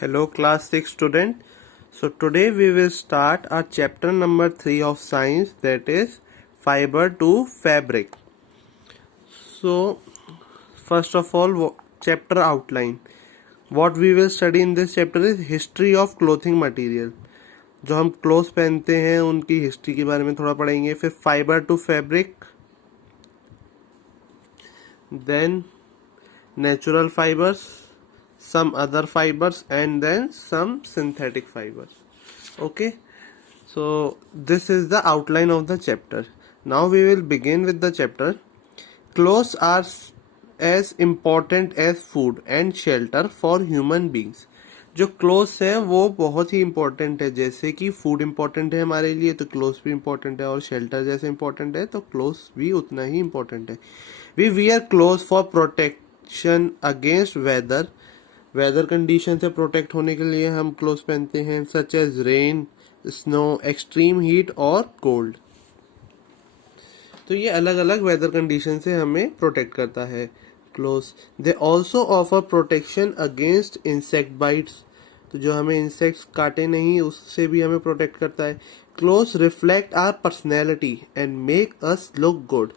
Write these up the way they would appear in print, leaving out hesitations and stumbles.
Hello class 6 student. So today we will start our chapter number 3 of science, that is fiber to fabric. So first of all, chapter outline. What we will study in this chapter is history of clothing material. जो हम cloth पहनते हैं उनकी history के बारे में थोड़ा पढ़ेंगे. फिर fibre to fabric, then natural fibres, some other fibers, and then some synthetic fibers. Okay, so this is the outline of the chapter. Now we will begin with the chapter. Clothes are as important as food and shelter for human beings. जो clothes हैं वो बहुत ही important है. जैसे कि food important है हमारे लिए तो क्लोथ्स भी इम्पोर्टेंट है, और शेल्टर जैसे इम्पोर्टेंट है तो क्लोथ्स भी उतना ही इम्पोर्टेंट है. We wear clothes for protection against weather condition से प्रोटेक्ट होने के लिए हम क्लोथ्स पहनते हैं, such as rain, snow, extreme heat और कोल्ड. तो ये अलग अलग वेदर कंडीशन से हमें प्रोटेक्ट करता है clothes. They also offer protection against insect bytes. तो जो हमें इंसेक्ट्स काटे नहीं उससे भी हमें प्रोटेक्ट करता है. Clothes reflect our personality and make us look good.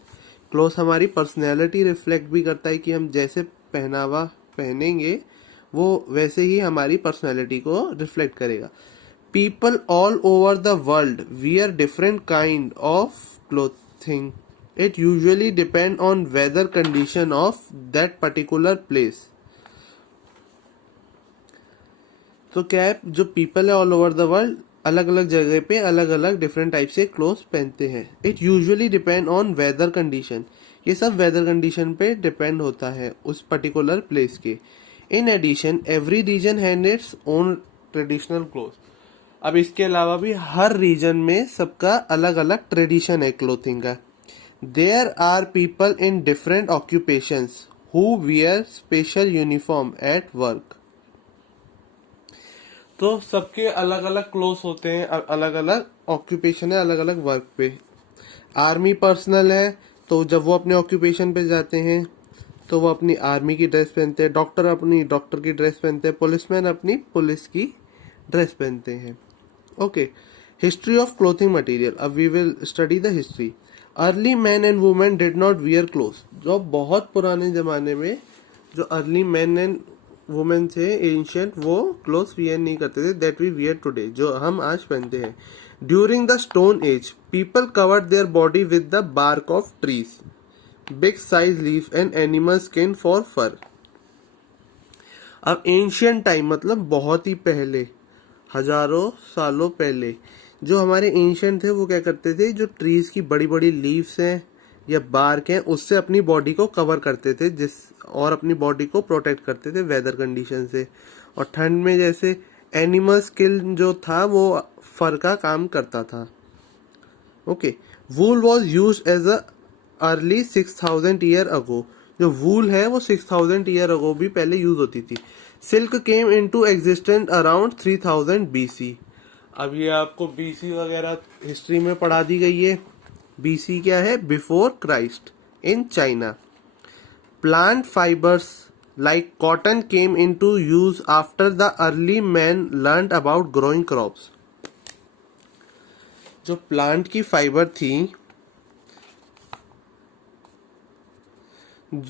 Clothes हमारी पर्सनैलिटी रिफ्लेक्ट भी करता है कि हम जैसे पहनावा पहनेंगे वो वैसे ही हमारी पर्सनैलिटी को रिफ्लेक्ट करेगा. People all over the world wear different kind of clothing. It usually depend on whether condition of that particular place. तो क्या है, जो पीपल है ऑल ओवर द वर्ल्ड अलग अलग जगह पे अलग अलग डिफरेंट टाइप से क्लोथ्स पहनते हैं. It usually depend on whether condition. ये सब वेदर कंडीशन पे डिपेंड होता है उस पर्टिकुलर प्लेस के. In addition, every region has its own traditional clothes. अब इसके अलावा भी हर रीजन में सबका अलग अलग ट्रेडिशन है क्लोथिंग का. There are people in different occupations who wear special uniform at work. तो सबके अलग अलग क्लोथ्स होते हैं, अलग अलग ऑक्यूपेशन है, अलग अलग वर्क पे. आर्मी पर्सनल है तो जब वो अपने ऑक्यूपेशन पे जाते हैं तो वो अपनी आर्मी की ड्रेस पहनते हैं. डॉक्टर अपनी डॉक्टर की ड्रेस पहनते हैं. पुलिसमैन अपनी पुलिस की ड्रेस पहनते हैं. Okay, history of clothing material. अब we will study the history. Early man and women did not wear clothes. जो बहुत पुराने जमाने में जो अर्ली मैन एंड वुमेन थे एंशियंट, वो क्लोथ्स वियर नहीं करते थे दैट वी वियर टुडे, जो हम आज पहनते हैं. During the stone age people covered their body with the bark of trees, big size leaves and animal skin for fur. अब एंशियंट टाइम मतलब बहुत ही पहले, हजारों सालों पहले जो हमारे एंशियंट थे वो क्या करते थे, जो ट्रीज की बड़ी बड़ी लीव्स हैं या बार्क हैं उससे अपनी बॉडी को कवर करते थे और अपनी बॉडी को प्रोटेक्ट करते थे वेदर कंडीशन से. और ठंड में जैसे एनिमल स्किन जो था वो फर का काम करता था. Okay, wool was use as a early 6000 year ago. जो वूल है वो 6000 ईयर अगो भी पहले यूज होती थी. Silk came into existence around 3000 BC. अब ये आपको BC वगैरह हिस्ट्री में पढ़ा दी गई है. BC क्या है, before Christ in China. Plant fibres like cotton came into use after the early man learn about growing crops. जो प्लांट की फाइबर थी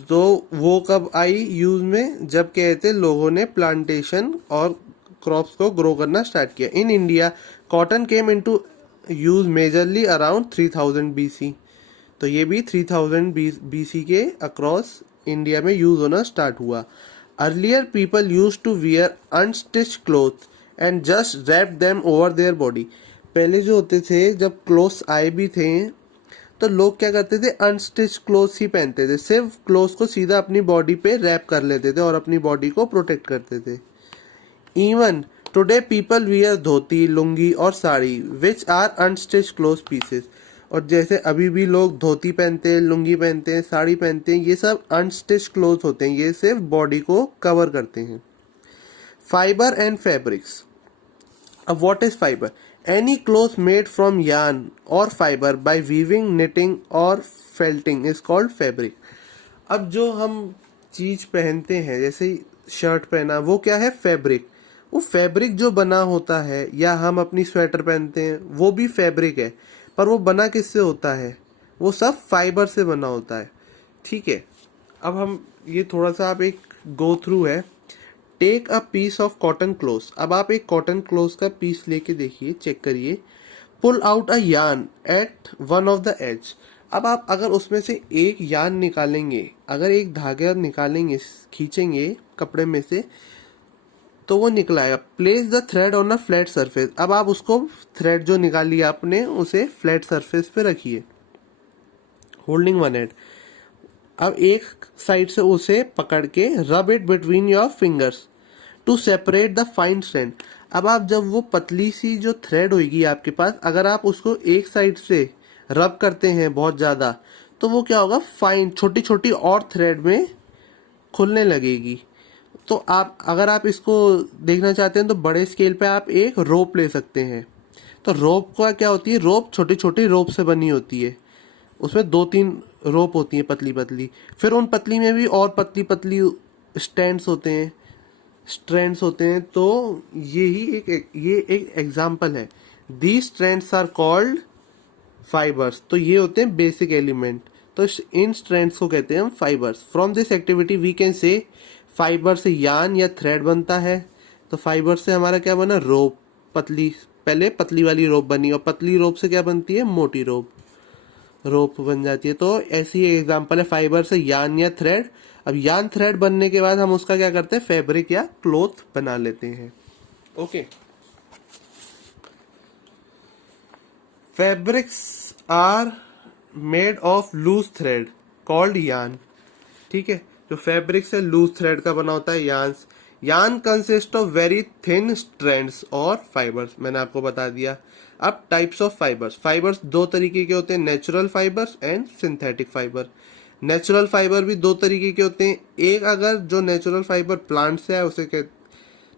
तो वो कब आई यूज में, जब कहते लोगों ने प्लांटेशन और क्रॉप्स को ग्रो करना स्टार्ट किया. In India cotton came into use majorly around 3000 BC. तो ये भी 3000 BC के अक्रॉस इंडिया में यूज होना स्टार्ट हुआ. Earlier people use to wear unstitch cloth and just wrap them over their body. पहले जो होते थे, जब क्लोथ्स आए भी थे तो लोग क्या करते थे, अनस्टिच क्लोथ्स ही पहनते थे. सिर्फ क्लोथ्स को सीधा अपनी बॉडी पे रैप कर लेते थे और अपनी बॉडी को प्रोटेक्ट करते थे. Even today people wear dhoti, lungi और sari which are unstitch cloth pieces. और जैसे अभी भी लोग धोती पहनते हैं, लुंगी पहनते हैं, साड़ी पहनते हैं, ये सब अनस्टिच क्लोथ होते हैं, ये सिर्फ बॉडी को कवर करते हैं. Fibre and fabrics. अब what is fibre? Any cloth made from yarn or fiber by weaving, knitting or felting is called fabric. अब जो हम चीज पहनते हैं जैसे शर्ट पहना वो क्या है, फैब्रिक. वो फैब्रिक जो बना होता है, या हम अपनी स्वेटर पहनते हैं वो भी फैब्रिक है, पर वो बना किससे होता है? वो सब फाइबर से बना होता है। ठीक है, अब हम ये थोड़ा सा आप एक गो थ्रू है। Take a piece of cotton cloth. अब आप एक कॉटन क्लोथ का पीस लेके देखिए, चेक करिए। Pull out a yarn at one of the edge. अब आप अगर उसमें से एक यार्न निकालेंगे, अगर एक धागा निकालेंगे, खींचेंगे कपड़े में से, तो वो निकलाएगा। Place the thread on a flat surface. अब आप उसको, थ्रेड जो निकाल लिया आपने, उसे फ्लैट सरफेस पे रखिए, होल्डिंग वन एंड। अब एक साइड से उसे पकड़ के rub it between your fingers to separate the fine strand. अब आप जब वो पतली सी जो थ्रेड होगी आपके पास, अगर आप उसको एक साइड से रब करते हैं बहुत ज्यादा, तो वो क्या होगा, फाइन छोटी छोटी और थ्रेड में खुलने लगेगी। तो आप, अगर आप इसको देखना चाहते हैं तो बड़े स्केल पे आप एक रोप ले सकते हैं। तो रोप का क्या होती है, रोप छोटी छोटी रोप से बनी होती है, उसमें 2-3 रोप होती है पतली पतली, फिर उन पतली में भी और पतली पतली स्टैंड्स होते हैं, स्ट्रैंड्स होते हैं। तो ये एक एग्जाम्पल है। दी स्ट्रैंड्स आर कॉल्ड फाइबर्स। तो ये होते हैं बेसिक एलिमेंट। तो इन स्ट्रैंड्स को कहते हैं हम fibres. From this activity we can say, fibre से यार्न या थ्रेड बनता है, तो फाइबर से हमारा क्या बना, रोप। पतली, पहले पतली वाली रोप बनी, और पतली रोप से क्या बनती है, मोटी रोप बन जाती है। तो ऐसी एग्जांपल है फाइबर से यार्न या थ्रेड। अब यार्न थ्रेड बनने के बाद हम उसका क्या करते हैं, फैब्रिक या क्लॉथ बना लेते हैं। Okay, fabrics are made of loose thread called yarn. ठीक है, जो फैब्रिक से लूज थ्रेड का बना होता है, yarns. Yarn consist of very thin strands और फाइबर्स, मैंने आपको बता दिया। अब टाइप्स ऑफ फाइबर्स। फाइबर्स दो तरीके के होते हैं, natural fibres and synthetic fibre. Natural fibre भी दो तरीके के होते हैं। एक, अगर जो नेचुरल फाइबर प्लांट से आए उसे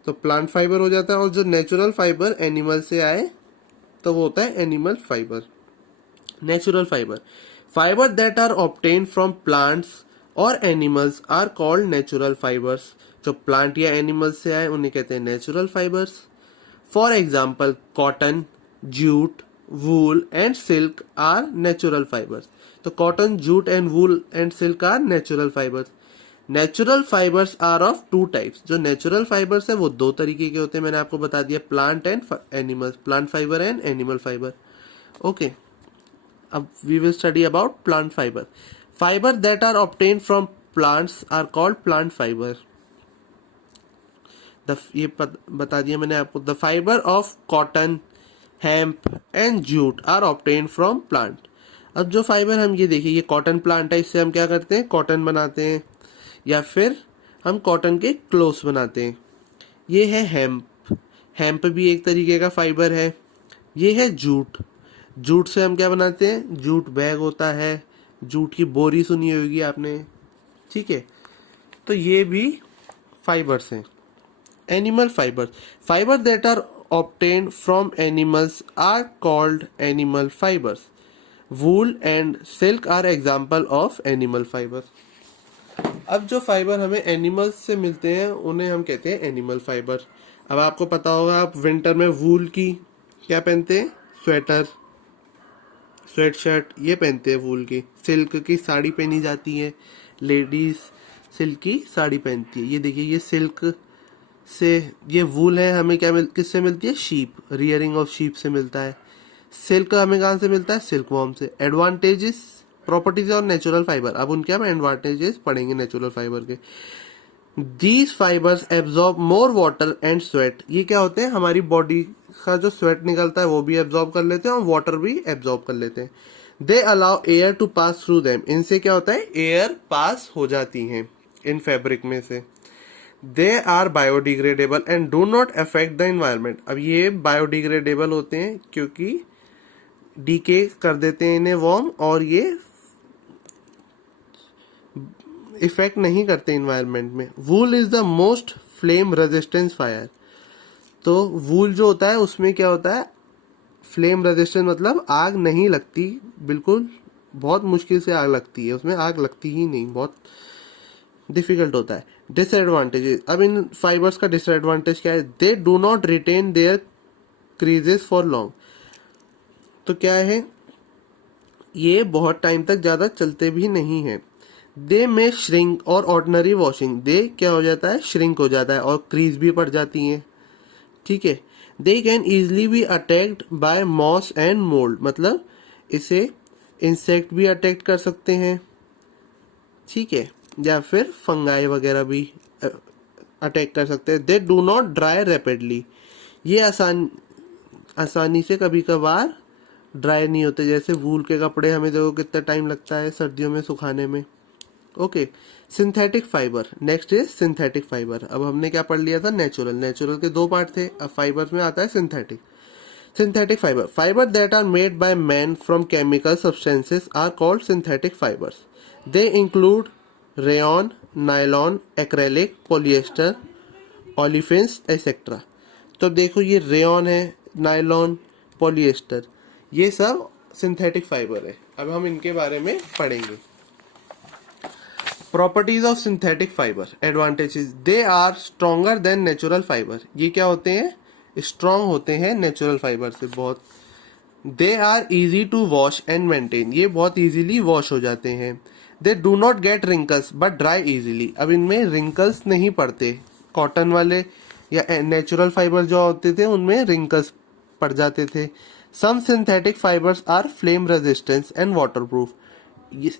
तो प्लांट फाइबर हो जाता है, और जो नेचुरल फाइबर एनिमल से आए तो वो होता है animal fibre. Natural fibre, fibre that are obtain from plants और animals are called natural fibres. जो प्लांट या एनिमल्स से आए उन्हें कहते हैं natural fibres. For example, cotton, jute, wool and silk are natural fibres. तो cotton, jute and wool and silk are natural fibres. Natural fibres are of 2 types. जो natural fibres है वो 2 तरीके के होते हैं, मैंने आपको बता दिया, plant and animals, plant fibre and animal fibre. Okay, अब we will study about plant fiber. Fiber that are obtained from plants are called plant fiber. ये बता दिया मैंने आपको। The fiber of cotton, hemp and jute are obtained from plant. अब जो fibre हम ये देखिए, ये कॉटन प्लांट है, इससे हम क्या करते हैं, कॉटन बनाते हैं, या फिर हम कॉटन के क्लोथ्स बनाते हैं। ये है हेम्प, हेम्प भी एक तरीके का फाइबर है। ये है जूट, जूट से हम क्या बनाते हैं, जूट बैग होता है, जूट की बोरी सुनी होगी आपने। ठीक है, तो ये भी फाइबर्स हैं। Animal fibre, fibre that are obtained from animals are called animal fibres. Wool and silk are example of animal fibre. अब जो फाइबर हमें एनिमल्स से मिलते हैं उन्हें हम कहते हैं एनिमल फाइबर। अब आपको पता होगा, आप विंटर में वूल की क्या पहनते हैं, स्वेटर, स्वेट शर्ट ये पहनते हैं वूल की। सिल्क की साड़ी पहनी जाती है, लेडीज सिल्क की साड़ी पहनती है। ये देखिए, ये सिल्क से, ये वूल है, हमें क्या किससे मिलती है, शीप, रियरिंग ऑफ शीप से मिलता है। सिल्क हमें कहाँ से मिलता है, सिल्क वॉर्म से। एडवांटेजेस, प्रॉपर्टीज और नेचुरल फाइबर। अब उनके हम एडवांटेजेस पढ़ेंगे नेचुरल फाइबर के। These fibres absorb more water and sweat. ये क्या होते हैं, हमारी बॉडी का जो स्वेट निकलता है वो भी एब्जॉर्ब कर लेते हैं और वाटर भी एब्जॉर्ब कर लेते हैं। They allow air to pass through them. इनसे क्या होता है, एयर पास हो जाती है इन फैब्रिक में से। They are biodegradable and do not affect the environment. अब ये बायोडिग्रेडेबल होते हैं क्योंकि डीके कर देते हैं इन्हें वॉर्म, और ये इफेक्ट नहीं करते इन्वायरमेंट में। वूल is the most flame resistance fire. तो वूल जो होता है उसमें क्या होता है, फ्लेम रेजिस्टेंस मतलब आग नहीं लगती, बिल्कुल बहुत मुश्किल से आग लगती है, उसमें आग लगती ही नहीं, बहुत डिफिकल्ट होता है। डिसएडवांटेजेस, अब इन फाइबर्स का डिसएडवांटेज क्या है? They do not retain their creases for long. तो क्या है, ये बहुत टाइम तक ज़्यादा चलते भी नहीं हैं। दे में श्रिंक और ऑर्डिनरी वॉशिंग, दे क्या हो जाता है, श्रिंक हो जाता है और क्रीज भी पड़ जाती हैं, ठीक है। They can easily be attacked by moth and mould, मतलब इसे इंसेक्ट भी अटैक कर सकते हैं, ठीक है, या फिर फंगाई वगैरह भी अटैक कर सकते हैं। They do not dry rapidly, ये आसानी से कभी कभार ड्राई नहीं होते, जैसे वूल के कपड़े हमें देखो कितना टाइम लगता है सर्दियों में सुखाने में। Okay, synthetic fibre, next is synthetic fibre. अब हमने क्या पढ़ लिया था, नेचुरल, नेचुरल के दो पार्ट थे, अब फाइबर में आता है synthetic. Synthetic fibre, fibre that are made by man from chemical substances are called synthetic fibres. They include rayon, nylon, acrylic, polyester, olefins etcetera. तो देखो ये रेयन है, नायलॉन, पॉलिएस्टर, ये सब सिंथेटिक फाइबर है। अब हम इनके बारे में पढ़ेंगे। Properties of synthetic fibre, advantages, they are stronger than natural fibre, ये क्या होते हैं, स्ट्रॉन्ग होते हैं नेचुरल फाइबर से बहुत। They are easy to wash and maintain, ये बहुत इजीली वॉश हो जाते हैं। They do not get wrinkles but dry easily, अब इनमें रिंकल्स नहीं पड़ते, कॉटन वाले या नेचुरल फाइबर जो होते थे उनमें रिंकल्स पड़ जाते थे। Some synthetic fibres are flame resistance and waterproof,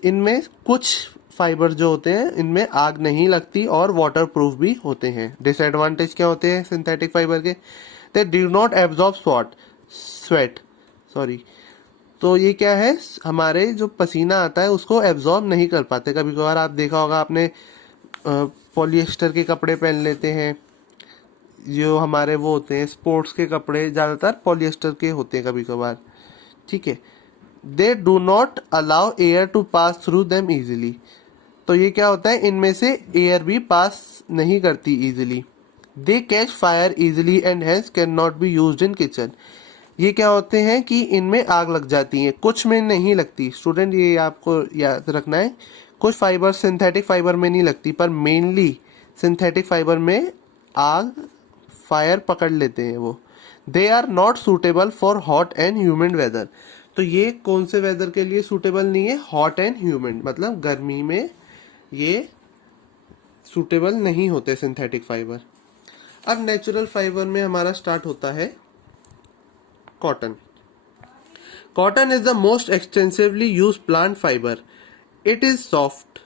इनमें कुछ फाइबर जो होते हैं इनमें आग नहीं लगती और वाटरप्रूफ भी होते हैं। डिसएडवांटेज क्या होते हैं सिंथेटिक फाइबर के? दे do not absorb sweat, sorry, तो ये क्या है, हमारे जो पसीना आता है उसको एब्जॉर्ब नहीं कर पाते। कभी कभार आप देखा होगा आपने, पॉलिएस्टर के कपड़े पहन लेते हैं, जो हमारे वो होते हैं स्पोर्ट्स के कपड़े ज़्यादातर पॉलिएस्टर के होते हैं कभी कभार, ठीक है। They do not allow air to pass through them easily, तो ये क्या होता है, इनमें से एयर भी पास नहीं करती easily. They catch fire easily and hence can not be used in kitchen, ये क्या होते हैं कि इनमें आग लग जाती है, कुछ में नहीं लगती। स्टूडेंट ये आपको याद रखना है, कुछ फाइबर सिंथेटिक फाइबर में नहीं लगती, पर मेनली सिंथेटिक फाइबर में आग फायर पकड़ लेते हैं वो। They are not suitable for hot and humid weather, तो ये कौन से वेदर के लिए सूटेबल नहीं है, हॉट एंड ह्यूमिड, मतलब गर्मी में ये सूटेबल नहीं होते सिंथेटिक फाइबर। अब नेचुरल फाइबर में हमारा स्टार्ट होता है cotton. Cotton is the most extensively use plant fibre, it is soft,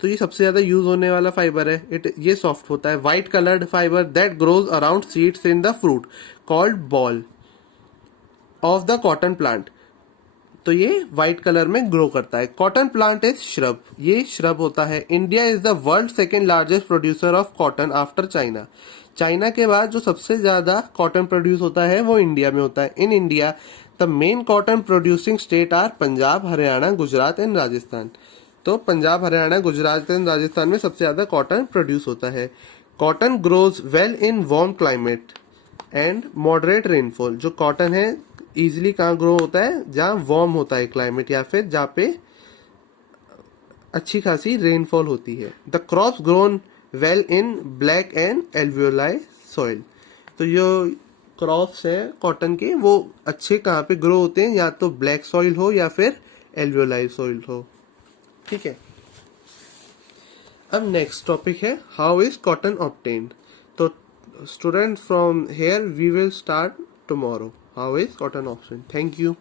तो ये सबसे ज्यादा यूज होने वाला फाइबर है, ये सॉफ्ट होता है। White coloured fibre that grows around seeds in the fruit called ball of the cotton plant, तो ये व्हाइट कलर में ग्रो करता है। कॉटन प्लांट इज श्रब, ये श्रब होता है। India is the world second largest producer of cotton after China, China के बाद जो सबसे ज्यादा कॉटन प्रोड्यूस होता है वो इंडिया में होता है। In India the main cotton producing state are Punjab, Haryana, Gujarat and Rajasthan, तो पंजाब, हरियाणा, गुजरात एंड राजस्थान में सबसे ज्यादा कॉटन प्रोड्यूस होता है। Cotton grows well in warm climate and moderate rainfall, जो कॉटन है इजिली कहाँ ग्रो होता है, जहाँ वार्म होता है क्लाइमेट या फिर जहाँ पे अच्छी खासी रेनफॉल होती है। The crops grown well in black and alveoli soil, तो जो क्रॉप्स है कॉटन के वो अच्छे कहाँ पे ग्रो होते हैं, या तो ब्लैक सॉइल हो या फिर एल्वियोलाई सॉइल हो, ठीक है। अब नेक्स्ट टॉपिक है हाउ इज कॉटन ऑब्टेन्ड, तो student from here we will start tomorrow how is cotton obtained. Thank you.